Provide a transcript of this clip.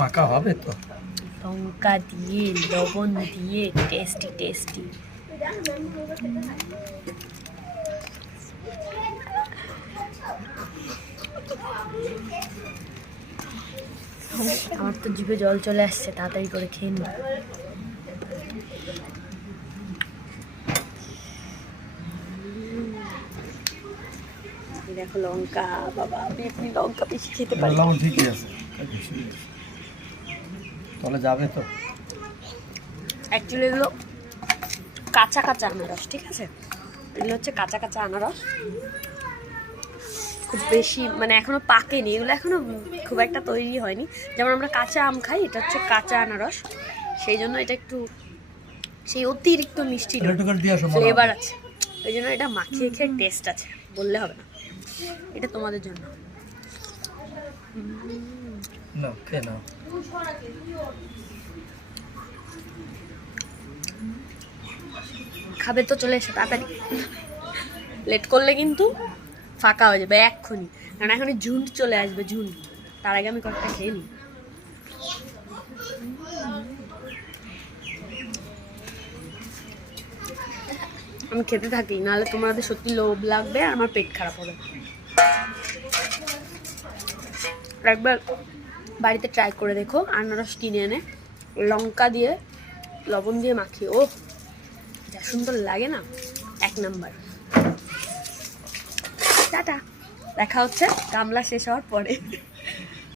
মাখা হবে তো। লঙ্কা দিয়ে লবণ দিয়ে টেস্টি টেস্টি। আমার তো জিভে জল চলে আসছে, তাড়াতাড়ি করে খেয়ে নি। দেখো লঙ্কা, বাবা আপনি লঙ্কা বেশি খেতে পারেন। লবণ ঠিকই আছে, তাহলে যাবে তো। অ্যাকচুয়ালি এগুলো কাঁচা কাঁচা আনারস, ঠিক আছে? এগুলো হচ্ছে কাঁচা কাঁচা আনারস, খুব বেশি মানে এখনো পাকেনি, এগুলো এখনো খুব একটা তৈরি হয়নি। যেমন আমরা কাঁচা আম খাই, এটা হচ্ছে কাঁচা আনারস, সেই জন্য এটা একটু সেই অতিরিক্ত মিষ্টি ফ্লেভার আছে, ওই জন্য এটা মাখিয়ে খেয়ে টেস্ট আছে, বললে হবে না। এটা তোমাদের জন্য। খাবে তো চলে এসে তাড়াতাড়ি, লেট করলে কিন্তু ফাঁকা হয়ে যাবে এক্ষুনি, কারণ এখন ঝুন্ড চলে আসবে, ঝুন্ড। তার আগে আমি কয়েকটা খেয়ে নিই। আমি খেতে থাকি, নাহলে তোমাদের সত্যি লোভ লাগবে আর আমার পেট খারাপ হবে। একবার বাড়িতে ট্রাই করে দেখো, আনারস কিনে এনে লঙ্কা দিয়ে লবণ দিয়ে মাখিয়ে, ও যা সুন্দর লাগে না, এক নাম্বার। টাটা, দেখা হচ্ছে গামলা শেষ হওয়ার পরে।